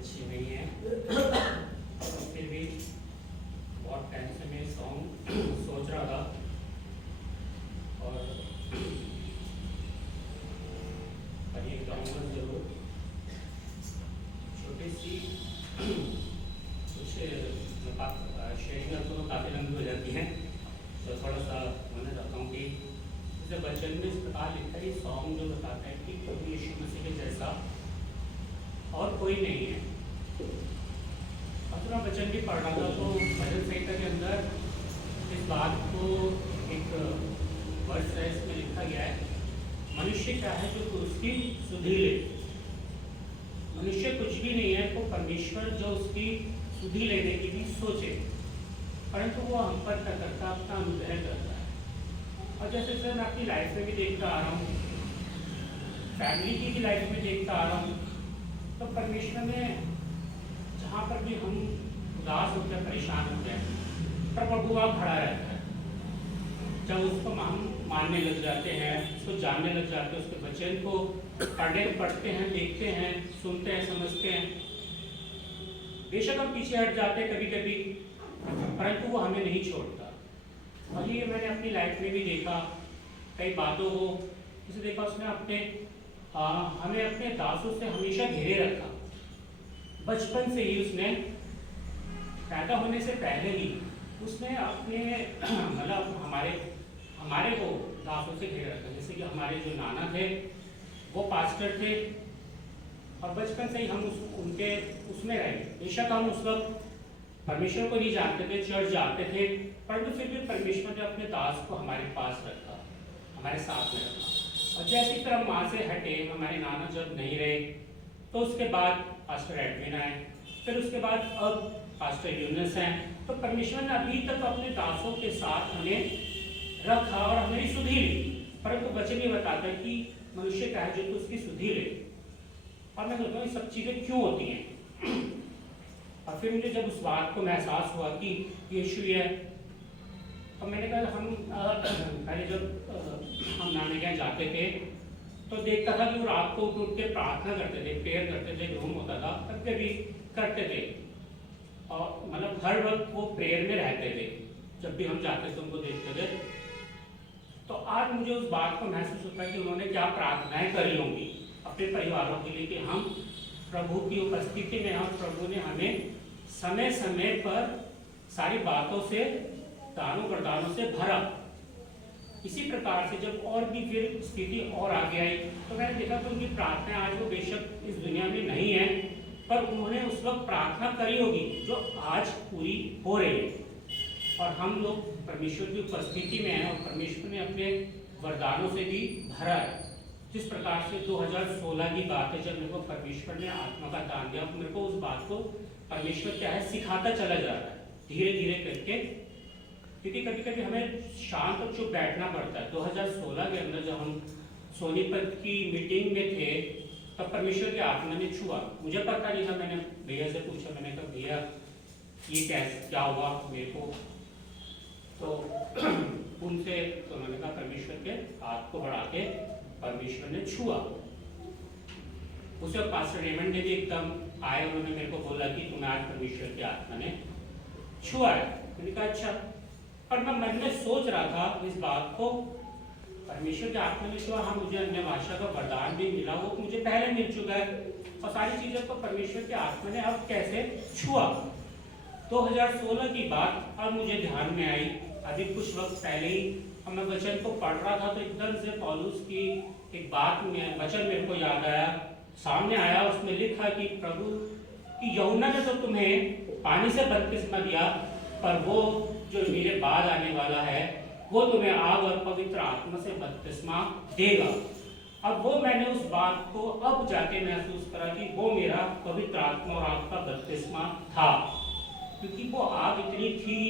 अच्छी नहीं है। फिर भी बहुत टाइम से मैं सॉन्ग सोच रहा था और ये गाऊंगा जरूर। छोटी सी कुछ शेयरिंग तो काफ़ी लंबी हो जाती हैं, तो थोड़ा सा मैं चाहता हूँ कि जैसे बचन में इस प्रकार लिखा है, ये सॉन्ग जो बताता है कि प्रभु यीशु मसीह के जैसा और कोई नहीं है। अपना वचन भी पढ़ रहा था तो भजन संहिता के अंदर इस बात को एक वर्ष है, इसमें लिखा गया है, मनुष्य क्या है जो उसकी सुधि ले। मनुष्य कुछ भी नहीं है, तो परमेश्वर जो उसकी सुधि लेने की भी सोचे, परंतु वो हम पर क्या करता है, अपना अनुग्रह करता है। और जैसे सर मैं अपनी लाइफ में भी देखता आ रहा हूँ, फैमिली की भी लाइफ में देखता आ रहा हूँ, तो परमेश्वर ने जहाँ पर भी हम उदास होते हैं, परेशान होते हैं, पर प्रभु वहाँ खड़ा रहता है। जब उसको हम मानने लग जाते हैं, उसको जानने लग जाते हैं, उसके वचन को पढ़ते हैं, देखते हैं, सुनते हैं, समझते हैं, बेशक हम पीछे हट जाते हैं कभी कभी, परंतु वो हमें नहीं छोड़ता। और ये मैंने अपनी लाइफ में भी देखा, कई बातों को जैसे देखा, उसने हमें अपने दासों से हमेशा घेरे रखा। बचपन से ही उसने, पैदा होने से पहले ही उसने अपने मतलब हमारे को दासों से घेरे रखा। जैसे कि हमारे जो नाना थे वो पास्टर थे, और बचपन से ही हम उनके उसमें रहे। बेशक हम उस वक्त परमेश्वर को नहीं जानते थे, चर्च जाते थे, परंतु फिर भी परमेश्वर ने अपने दास को हमारे पास रखा, हमारे साथ में रखा। और जैसी तरह माँ से हटे, हमारे नाना जब नहीं रहे, तो उसके बाद पास्टर एडविन आए, फिर उसके बाद अब पास्टर यूनुस हैं। तो परमेश्वर ने अभी तक अपने दासों के साथ हमें रखा और हमें सुधि ली। परंतु वचन ये बताता है कि मनुष्य क्या है जो उसकी सुधि ले। और मैं सोचता हूँ ये सब चीज़ें क्यों होती हैं। और फिर मुझे जब उस बात को महसूस हुआ कि यीशु है, तो मैंने कहा हम पहले जब हम नाने के यहाँ जाते थे तो देखता था कि वो रात को उठ के प्रार्थना करते थे, प्रेयर करते थे, रूम होता था, कभी भी करते थे, और मतलब हर वक्त वो प्रेयर में रहते थे। जब भी हम जाते थे उनको देखते थे, तो आज मुझे उस बात को महसूस होता है कि उन्होंने क्या प्रार्थनाएं करी होंगी अपने परिवारों के लिए, कि हम प्रभु की उपस्थिति में, हम प्रभु ने हमें समय समय पर सारी बातों से, दानों वरदानों से भरा। इसी प्रकार से जब और भी फिर स्थिति और आगे आई, तो मैंने देखा कि उनकी प्रार्थना आज वो बेशक इस दुनिया में नहीं है, पर उन्होंने उस वक्त प्रार्थना करी होगी जो आज पूरी हो रही है। और हम लोग परमेश्वर की उपस्थिति में हैं, और परमेश्वर ने अपने वरदानों से भी भरा है। जिस प्रकार से 2016 की बात है, जब मेरे को परमेश्वर ने आत्मा का दान दिया, मेरे को उस बात को परमेश्वर क्या है सिखाता चला जा रहा है धीरे धीरे करके, क्योंकि कभी कभी हमें शांत और चुप बैठना पड़ता है। 2016 के अंदर जब हम सोनीपत की मीटिंग में थे, तब परमेश्वर के आत्मा ने छुआ। मुझे पता नहीं था, मैंने भैया से पूछा, मैंने कहा भैया ये कैसे क्या हुआ मेरे को, तो उनसे तो मैंने कहा परमेश्वर के हाथ को बढ़ा के परमेश्वर ने छुआ। उसे पास्टर रेमंड ने भी एकदम आए, उन्होंने मेरे को बोला कि तुम्हें आज परमेश्वर के आत्मा ने छुआ है। मैंने कहा अच्छा, पर मैं मन में सोच रहा था इस बात को, परमेश्वर के आत्मा ने छुआ, हाँ मुझे अन्य भाषा का वरदान भी मिला, वो मुझे पहले मिल चुका है, और सारी चीज़ें तो परमेश्वर के आत्मा ने अब कैसे छुआ। 2016 की बात अब मुझे ध्यान में आई। अभी कुछ वक्त पहले ही मैं वचन को पढ़ रहा था, तो एकदम से पौलुस की एक बात में वचन मेरे को याद आया, सामने आया। उसमें लिखा कि प्रभु कि यूहन्ना ने तो तुम्हें पानी से बपतिस्मा दिया, पर वो जो मेरे बाद आने वाला है वो तुम्हें आग और पवित्र आत्मा से बपतिस्मा देगा। अब वो मैंने उस बात को अब जाके महसूस करा कि वो मेरा पवित्र आत्मा और आग का बपतिस्मा था, क्योंकि वो आग इतनी थी,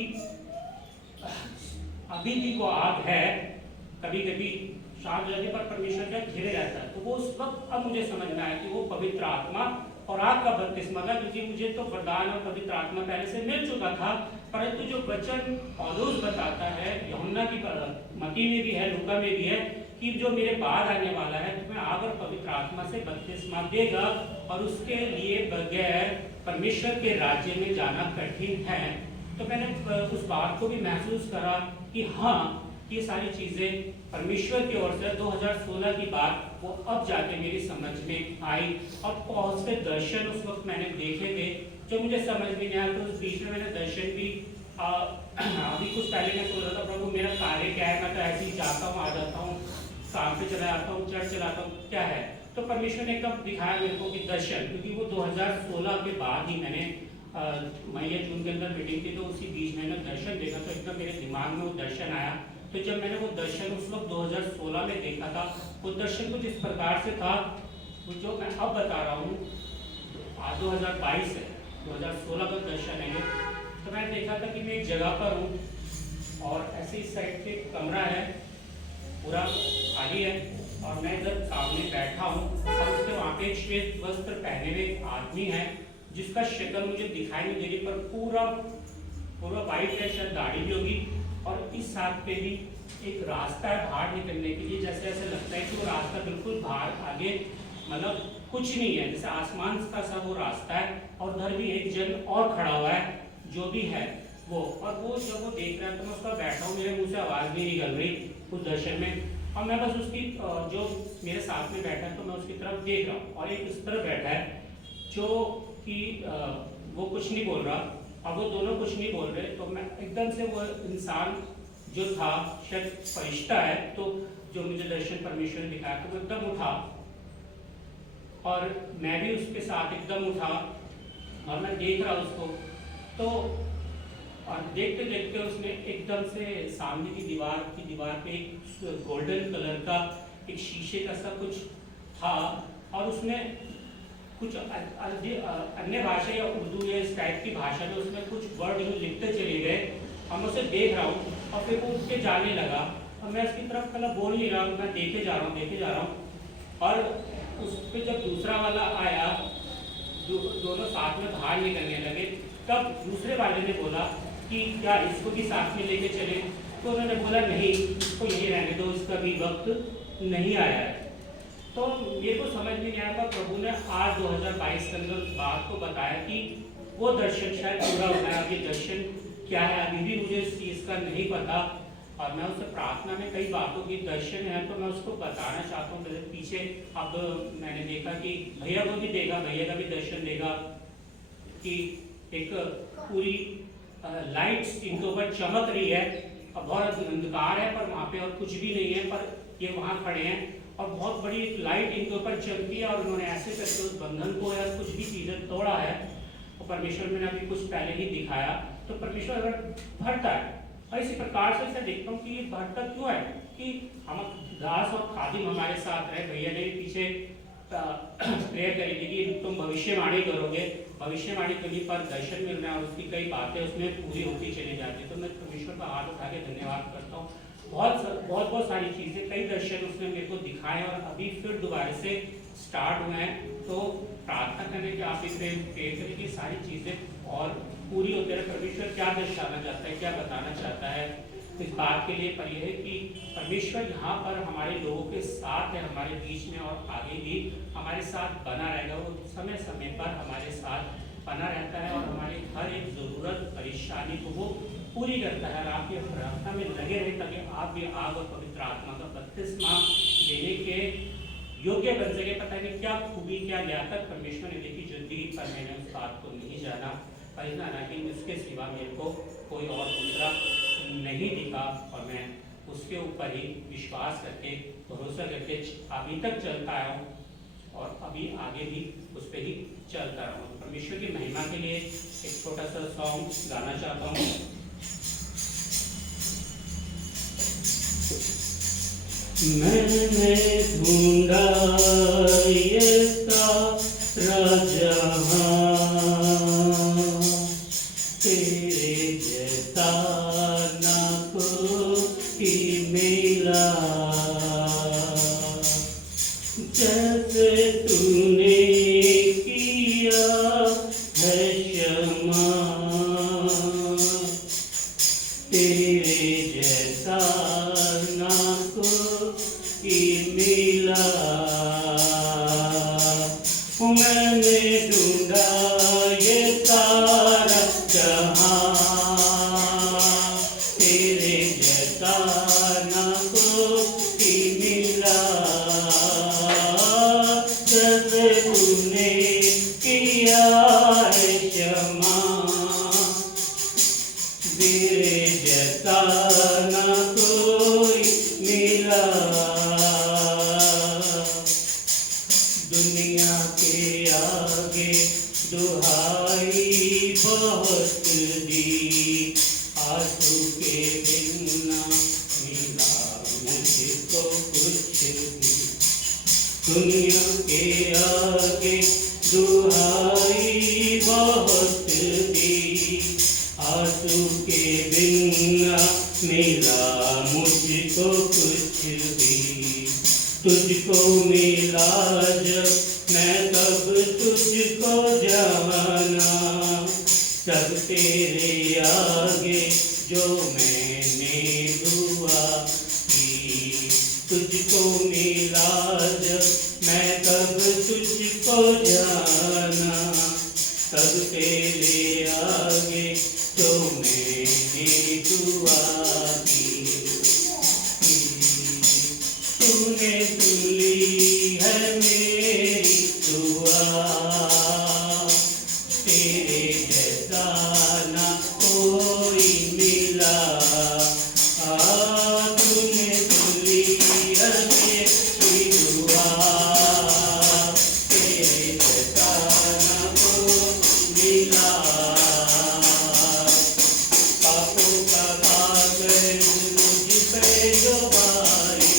अभी भी वो आग है, कभी कभी शांत रहने पर परमेश्वर का घेरे रहता है। तो वो उस वक्त अब मुझे समझ में आया कि वो पवित्र आत्मा और आग का बपतिस्मा था, क्योंकि मुझे तो वरदान और पवित्र आत्मा पहले से मिल चुका था, परंतु जो वचन पौलुस बताता है, यूहन्ना की मत्ती में भी है, लूका में भी है, कि जो मेरे बाद आने वाला है तुम्हें आग और पवित्र आत्मा से बपतिस्मा देगा और उसके लिए बगैर परमेश्वर के राज्य में जाना कठिन है। तो मैंने उस बात को भी महसूस करा कि हाँ, ये सारी चीजें परमेश्वर की ओर से 2016 की बात वो अब जाके मेरी समझ में आई और बहुत से दर्शन उस वक्त मैंने देखे थे जो मुझे समझ में नहीं आया। तो उस बीच में मैंने दर्शन भी अभी कुछ पहले मैं सोच रहा था, प्रभु मेरा कार्य क्या है, मैं तो ऐसे ही जाता हूँ, आ जाता हूँ, काम पे चला जाता हूँ, चर्च चलाता हूँ, क्या है। तो परमेश्वर ने कब दिखाया मेरे को कि दर्शन, क्योंकि वो 2016 के बाद ही मैंने मई या जून के अंदर मीटिंग थी, तो उसी बीच मैंने दर्शन देखा, तो एकदम मेरे दिमाग में वो दर्शन आया। तो जब मैंने वो दर्शन उस वक्त 2016 में देखा था, वो दर्शन कुछ इस प्रकार से था, जो मैं अब बता रहा हूँ, आज 2022 है, 2016 का दर्शन है। तो मैंने देखा था कि मैं एक जगह पर हूँ और ऐसे इस साइड पे कमरा है, पूरा खाली है, और मैं इधर सामने बैठा हूँ और उसके वहाँ पे एक श्वेत वस्त्र पहने हुए आदमी है जिसका शक्ल मुझे दिखाई नहीं दे रही, पर पूरा वाइट है, शायद दाढ़ी भी होगी। और इस साइड पे भी एक रास्ता है बाहर निकलने के लिए, जैसे ऐसे लगता है कि वो रास्ता बिल्कुल बाहर आगे मतलब कुछ नहीं है, जैसे आसमान का सा वो रास्ता है। और उधर भी एक जन और खड़ा हुआ है जो भी है वो, और वो जब वो देख रहा है तो मैं उसका बैठा हूँ, मेरे मुंह से आवाज़ भी निकल रही उस दर्शन में, और मैं बस उसकी जो मेरे साथ में बैठा है तो मैं उसकी तरफ देख रहा हूँ। और एक इस तरफ बैठा है जो कि वो कुछ नहीं बोल रहा, और वो दोनों कुछ नहीं बोल रहे। तो मैं एकदम से वो इंसान जो था शायद फरिश्ता है, तो जो मुझे दर्शन परमेश्वर ने दिखाया, तो वो एकदम उठा और मैं भी उसके साथ एकदम उठा और मैं देख रहा उसको। तो और देखते देखते उसने एकदम से सामने की दीवार पे एक गोल्डन कलर का एक शीशे का सा कुछ था, और उसने कुछ अन्य भाषा या उर्दू या इस टाइप की भाषा में उसमें कुछ वर्ड यूँ लिखते चले गए, और मैं उसे देख रहा हूँ। और फिर वो उठ के जाने लगा और मैं उसकी तरफ कल बोल नहीं रहा हूँ, मैं देखे जा रहा हूँ। और उस पर जब दूसरा वाला आया, दोनों साथ में बाहर निकलने लगे, तब दूसरे वाले ने बोला कि क्या इसको भी साथ में लेके चले। तो उन्होंने बोला नहीं, इसको यहीं रहने दो, इसका भी वक्त नहीं आया है। तो मेरे को समझ में नहीं आया, पर प्रभु ने आज 2022 के अंदर उस बात को बताया कि वो दर्शन शायद पूरा होना है। अभी दर्शन क्या है अभी भी मुझे इस चीज़ का नहीं पता, और मैं उससे प्रार्थना में कई बातों की दर्शन है तो मैं उसको बताना चाहता हूँ। जैसे पीछे अब मैंने देखा कि भैया को भी देखा, भैया का भी दर्शन देखा कि एक पूरी लाइट्स इनके ऊपर चमक रही है, और बहुत अंधकार है पर वहाँ पे और कुछ भी नहीं है, पर ये वहाँ खड़े हैं और बहुत बड़ी लाइट इनके ऊपर चमकी है, और उन्होंने ऐसे करके उस बंधन को या कुछ भी चीज़ें तोड़ा है। और परमेश्वर मैंने अभी कुछ पहले ही दिखाया, तो परमेश्वर अगर भरता है, और इसी प्रकार से मैं देखता हूँ कि ये भरता क्यों है कि हम दास और खादिम हमारे साथ रहे। भैया ने पीछे प्रेयर करी थी कि तुम भविष्यवाणी करोगे, भविष्यवाणी के लिए पर दर्शन मिल रहा है और उसकी कई बातें उसमें पूरी होती चली जाती। तो मैं परमेश्वर का हाथ उठा के धन्यवाद करता हूँ। बहुत सारी चीज़ें, कई दर्शन उसने मेरे को दिखाए और अभी फिर दोबारा से स्टार्ट हुए हैं। तो प्रार्थना करने की आप इसे प्रेयर करें कि सारी चीज़ें और पूरी होते रहे। परमेश्वर क्या दर्शाना चाहता है, क्या बताना चाहता है इस बात के लिए, पर यह है कि परमेश्वर यहाँ पर हमारे लोगों के साथ है, हमारे बीच में, और आगे भी हमारे साथ बना रहेगा। वो समय समय पर हमारे साथ बना रहता है और हमारी हर एक ज़रूरत परेशानी को वो पूरी करता है। और आप ये प्रार्थना में लगे रहे ताकि आप भी आग और पवित्र आत्मा का बपतिस्मा लेने के योग्य बन सके। पता नहीं क्या खूबी, क्या लियाकत परमेश्वर ने देखी जिंदगी पर, मैंने उस बात को नहीं जाना, पर इतना ना कि उसके सिवा मेरे को कोई और दूसरा नहीं दिखा, और मैं उसके ऊपर ही विश्वास करके, भरोसा करके अभी तक चलता आया हूँ और अभी आगे भी उस पर ही चलता रहा हूँ। परमेश्वर की महिमा के लिए एक छोटा सा सॉन्ग गाना चाहता हूँ। मैंने ढूंढा ये सारा जहां, तेरे जैसा ना कोई मिला, जैसे तूने किया है क्षमा, तेरे जैसा ना कोई मैंने ढूंढा ये सारा जहां, तेरे जैसा ना कोई मिला। जब तूने किया है क्षमा, तेरे जैसा ना कोई मिला। दुनिया के आगे दुहाई बहुत दी, आंसू के बिना मिला मुझको कुछ भी। दुनिया के आगे दुहाई बहुत दी, आंसू के बिना मिला मुझको कुछ भी। तुझको मिला जब मैं तब तुझको जाना, तब तेरे आगे जो मैंने दुआ की। तुझको मिला जब मैं तब तुझको जाना, तब तेरे आगे जो मैंने दुआ की। तूने सुन ली है मेरी दुआ, तेरे जैसा ना कोई मिला। तूने सुन ली है मेरी दुआ, तेरे जैसा ना कोई मिला। पापों का कागज मुझ पे जो भारी,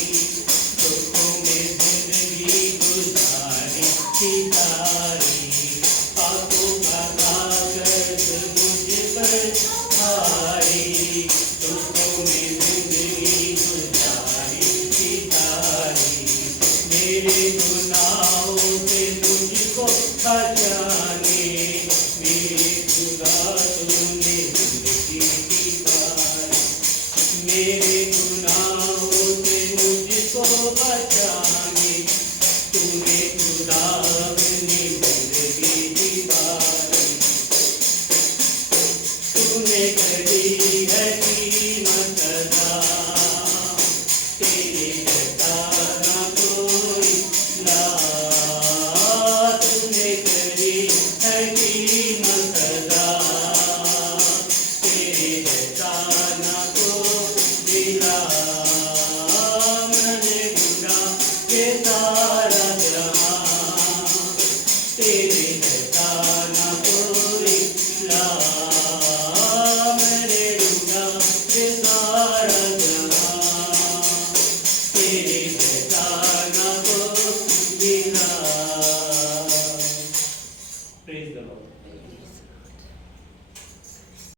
पापों का कागज मुझ पर भारी, दुखों में जिंदगी गुजारी सितारी। मेरे गुनाहों से मुझको बचाने, मेरे खुदा तूने जिंदगी की बारी। मेरे गुनाहों से मुझको बचाने, तूने खुदा अपनी जिंदगी दी बारी। तूने करी है कीमत अदा, तेरे जैसा ना कोई ला। तूने करी है कीमत अदा, तेरे जैसा ना कोई ला। मैंने ढूंढा ये सारा जहां, तेरे जैसा ना कोई ला। मैंने ढूंढा ये सारा जहां, तेरे जैसा ना कोई मिला। Praise the Lord.